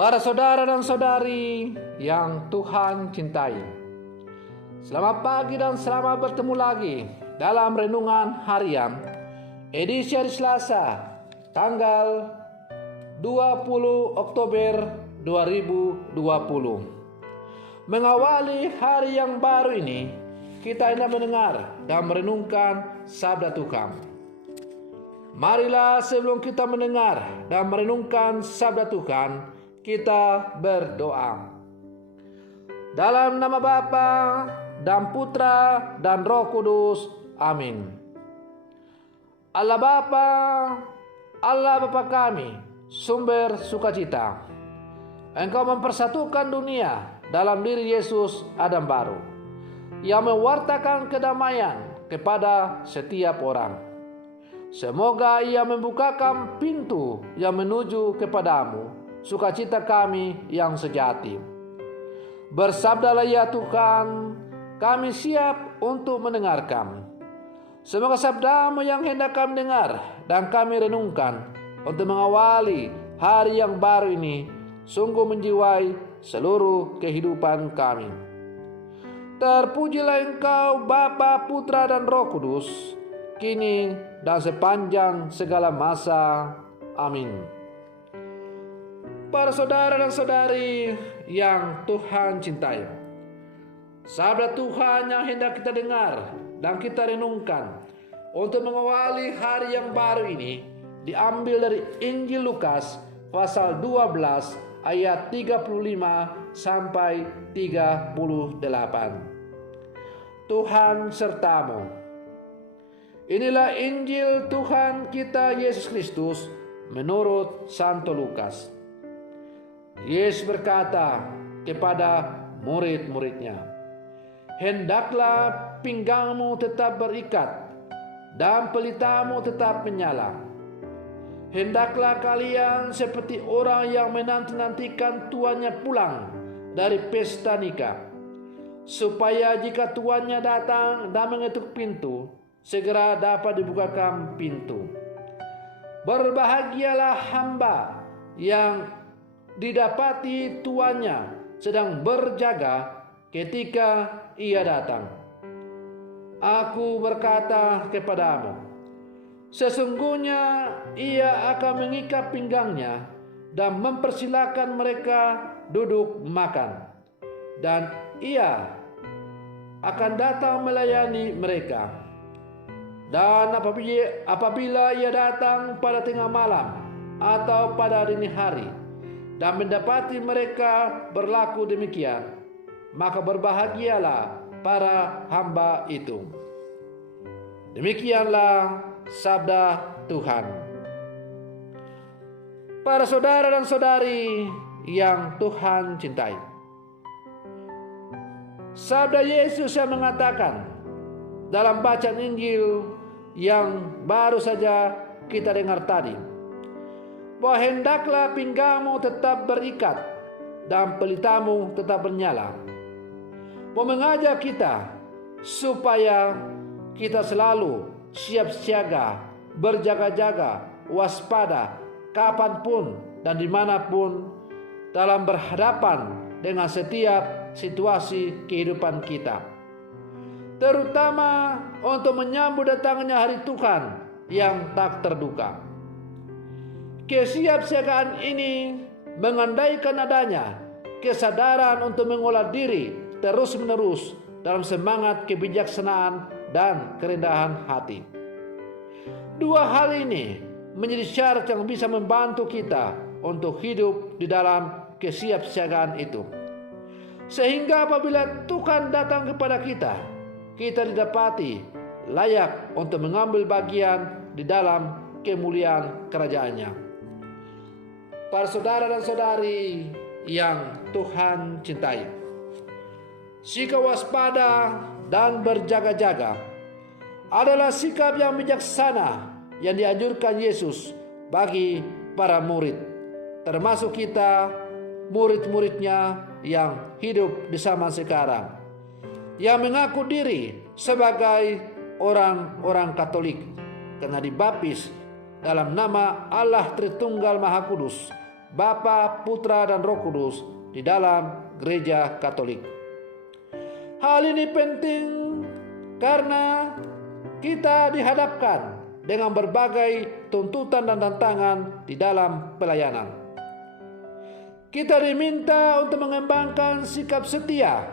Para saudara dan saudari yang Tuhan cintai, selamat pagi dan selamat bertemu lagi dalam Renungan Harian edisi hari Selasa tanggal 20 Oktober 2020. Mengawali hari yang baru ini, kita hendak mendengar dan merenungkan sabda Tuhan. Marilah sebelum kita mendengar dan merenungkan sabda Tuhan, kita berdoa. Dalam nama Bapa dan Putra dan Roh Kudus. Amin. Allah Bapa, Allah Bapa kami, sumber sukacita. Engkau mempersatukan dunia dalam diri Yesus Adam baru, yang mewartakan kedamaian kepada setiap orang. Semoga Ia membukakan pintu yang menuju kepadamu, sukacita kami yang sejati. Bersabdalah ya Tuhan, kami siap untuk mendengarkan. Semoga sabdamu yang hendak kami dengar dan kami renungkan untuk mengawali hari yang baru ini sungguh menjiwai seluruh kehidupan kami. Terpujilah Engkau Bapa, Putra dan Roh Kudus, kini dan sepanjang segala masa. Amin. Para saudara dan saudari yang Tuhan cintai, sabda Tuhan yang hendak kita dengar dan kita renungkan untuk mengawali hari yang baru ini diambil dari Injil Lukas pasal 12 ayat 35 sampai 38. Tuhan sertamu. Inilah Injil Tuhan kita Yesus Kristus menurut Santo Lukas. Yesus berkata kepada murid-muridnya, "Hendaklah pinggangmu tetap berikat dan pelitamu tetap menyala. Hendaklah kalian seperti orang yang menanti-nantikan tuannya pulang dari pesta nikah, supaya jika tuannya datang dan mengetuk pintu, segera dapat dibukakan pintu. Berbahagialah hamba yang didapati tuannya sedang berjaga ketika ia datang. Aku berkata kepadamu, sesungguhnya ia akan mengikat pinggangnya dan mempersilakan mereka duduk makan, dan ia akan datang melayani mereka. Dan apabila ia datang pada tengah malam atau pada dini hari dan mendapati mereka berlaku demikian, maka berbahagialah para hamba itu." Demikianlah sabda Tuhan. Para saudara dan saudari yang Tuhan cintai, sabda Yesus yang mengatakan dalam bacaan Injil yang baru saja kita dengar tadi, bahwa hendaklah pinggangmu tetap berikat dan pelitamu tetap menyala, mau mengajak kita supaya kita selalu siap siaga, berjaga-jaga, waspada, kapanpun dan dimanapun dalam berhadapan dengan setiap situasi kehidupan kita, terutama untuk menyambut datangnya hari Tuhan yang tak terduga. Kesiapsiagaan ini mengandaikan adanya kesadaran untuk mengolah diri terus-menerus dalam semangat kebijaksanaan dan kerendahan hati. Dua hal ini menjadi syarat yang bisa membantu kita untuk hidup di dalam kesiapsiagaan itu, sehingga apabila Tuhan datang kepada kita, kita didapati layak untuk mengambil bagian di dalam kemuliaan kerajaan-Nya. Para saudara dan saudari yang Tuhan cintai, sikap waspada dan berjaga-jaga adalah sikap yang bijaksana yang dianjurkan Yesus bagi para murid, termasuk kita murid-muridnya yang hidup di zaman sekarang, yang mengaku diri sebagai orang-orang Katolik karena dibaptis dalam nama Allah Tritunggal Maha Kudus Bapa, Putra, dan Roh Kudus di dalam Gereja Katolik. Hal ini penting karena kita dihadapkan dengan berbagai tuntutan dan tantangan di dalam pelayanan. Kita diminta untuk mengembangkan sikap setia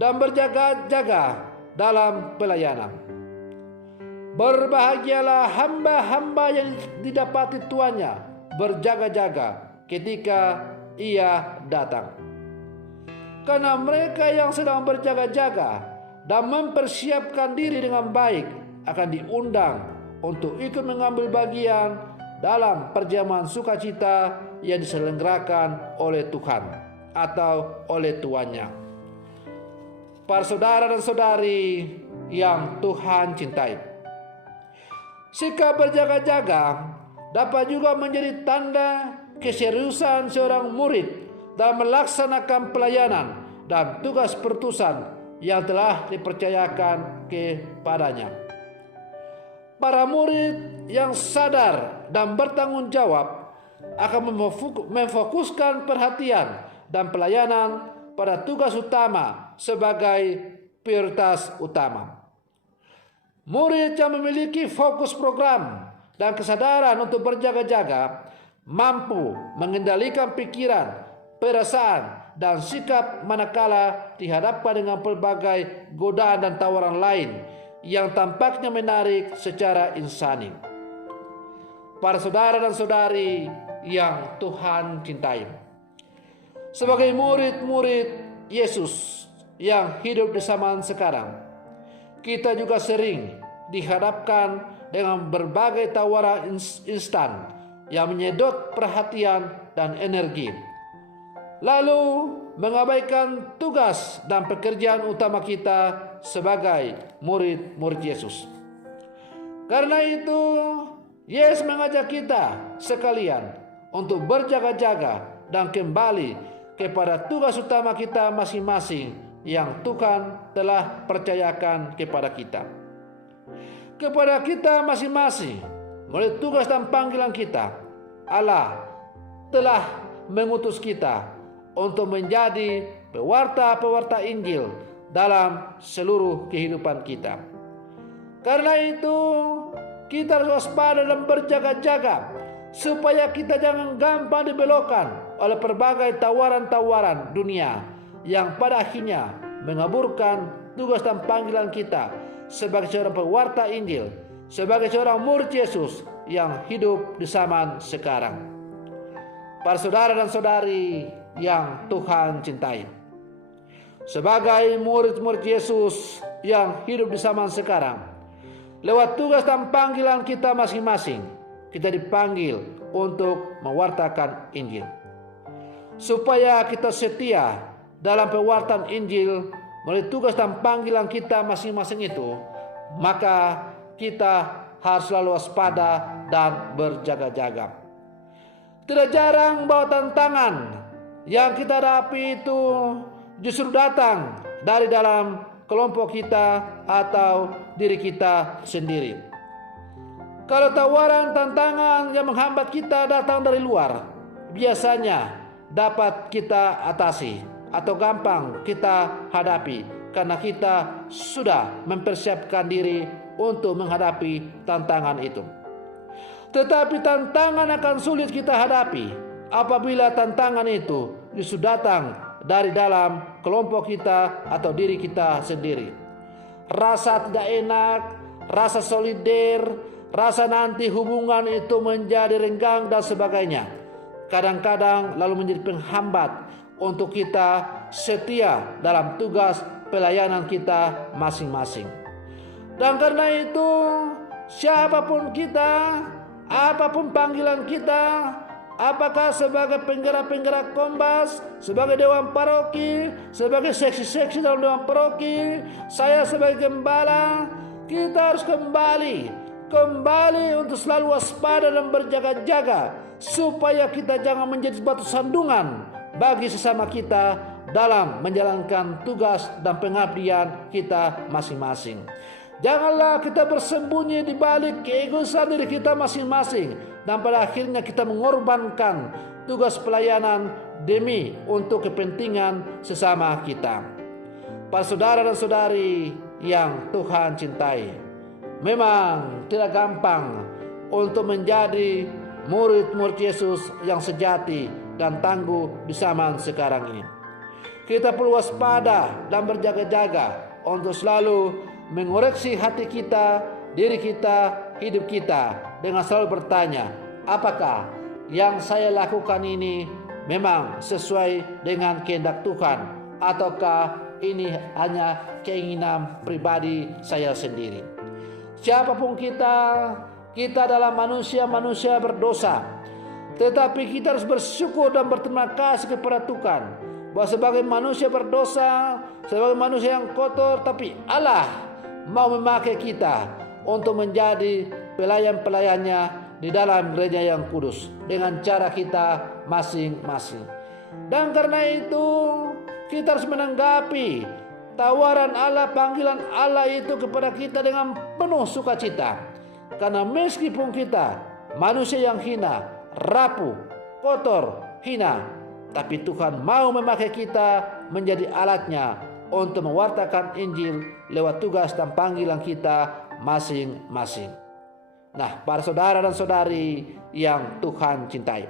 dan berjaga-jaga dalam pelayanan. Berbahagialah hamba-hamba yang didapati tuannya berjaga-jaga ketika ia datang. Karena mereka yang sedang berjaga-jaga dan mempersiapkan diri dengan baik akan diundang untuk ikut mengambil bagian dalam perjamuan sukacita yang diselenggarakan oleh Tuhan atau oleh tuannya. Para saudara dan saudari yang Tuhan cintai, sikap berjaga-jaga dapat juga menjadi tanda keseriusan seorang murid dalam melaksanakan pelayanan dan tugas perutusan yang telah dipercayakan kepadanya. Para murid yang sadar dan bertanggung jawab akan memfokuskan perhatian dan pelayanan pada tugas utama sebagai prioritas utama. Murid yang memiliki fokus program dan kesadaran untuk berjaga-jaga mampu mengendalikan pikiran, perasaan, dan sikap manakala dihadapkan dengan berbagai godaan dan tawaran lain yang tampaknya menarik secara insani. Para saudara dan saudari yang Tuhan cintai, sebagai murid-murid Yesus yang hidup di zaman sekarang, kita juga sering dihadapkan dengan berbagai tawaran instan yang menyedot perhatian dan energi, lalu mengabaikan tugas dan pekerjaan utama kita sebagai murid-murid Yesus. Karena itu, Yesus mengajak kita sekalian untuk berjaga-jaga dan kembali kepada tugas utama kita masing-masing yang Tuhan telah percayakan kepada kita. Kepada kita masing-masing, melalui tugas dan panggilan kita, Allah telah mengutus kita untuk menjadi pewarta-pewarta Injil dalam seluruh kehidupan kita. Karena itu, kita harus waspada dan berjaga-jaga supaya kita jangan gampang dibelokkan oleh berbagai tawaran-tawaran dunia yang pada akhirnya mengaburkan tugas dan panggilan kita sebagai seorang pewarta Injil, sebagai seorang murid Yesus yang hidup di zaman sekarang. Para saudara dan saudari yang Tuhan cintai, sebagai murid-murid Yesus yang hidup di zaman sekarang, lewat tugas dan panggilan kita masing-masing, kita dipanggil untuk mewartakan Injil. Supaya kita setia dalam pewartaan Injil melalui tugas dan panggilan kita masing-masing itu, maka kita harus selalu waspada dan berjaga-jaga. Tidak jarang bahwa tantangan yang kita hadapi itu justru datang dari dalam kelompok kita atau diri kita sendiri. Kalau tawaran tantangan yang menghambat kita datang dari luar, biasanya dapat kita atasi atau gampang kita hadapi karena kita sudah mempersiapkan diri untuk menghadapi tantangan itu. Tetapi tantangan akan sulit kita hadapi apabila tantangan itu justru datang dari dalam kelompok kita atau diri kita sendiri. Rasa tidak enak, rasa solider, rasa nanti hubungan itu menjadi renggang dan sebagainya, kadang-kadang lalu menjadi penghambat untuk kita setia dalam tugas pelayanan kita masing-masing. Dan karena itu, siapapun kita, apapun panggilan kita, apakah sebagai penggerak-penggerak Kombas, sebagai dewan paroki, sebagai seksi-seksi dalam dewan paroki, saya sebagai gembala, kita harus kembali untuk selalu waspada dan berjaga-jaga, supaya kita jangan menjadi batu sandungan bagi sesama kita dalam menjalankan tugas dan pengabdian kita masing-masing. Janganlah kita bersembunyi di balik keegoisan diri kita masing-masing, dan pada akhirnya kita mengorbankan tugas pelayanan demi untuk kepentingan sesama kita. Para saudara dan saudari yang Tuhan cintai, memang tidak gampang untuk menjadi murid-murid Yesus yang sejati dan tangguh di zaman sekarang ini. Kita perlu waspada dan berjaga-jaga untuk selalu mengoreksi hati kita, diri kita, hidup kita dengan selalu bertanya, apakah yang saya lakukan ini memang sesuai dengan kehendak Tuhan, ataukah ini hanya keinginan pribadi saya sendiri. Siapapun kita adalah manusia berdosa, tetapi kita harus bersyukur dan berterima kasih kepada Tuhan bahwa sebagai manusia berdosa, sebagai manusia yang kotor, tapi Allah mau memakai kita untuk menjadi pelayan-pelayannya di dalam gereja yang kudus dengan cara kita masing-masing. Dan karena itu kita harus menanggapi tawaran Allah, panggilan Allah itu kepada kita dengan penuh sukacita. Karena meskipun kita manusia yang hina, rapuh, kotor, hina, tapi Tuhan mau memakai kita menjadi alatnya untuk mewartakan Injil lewat tugas dan panggilan kita masing-masing. Nah, para saudara dan saudari yang Tuhan cintai,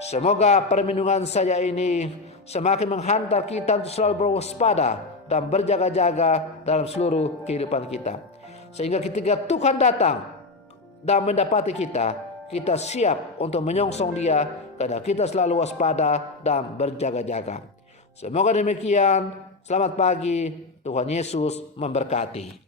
semoga perlindungan saya ini semakin menghantar kita untuk selalu berwaspada dan berjaga-jaga dalam seluruh kehidupan kita. Sehingga ketika Tuhan datang dan mendapati kita siap untuk menyongsong Dia karena kita selalu waspada dan berjaga-jaga. Semoga demikian. Selamat pagi. Tuhan Yesus memberkati.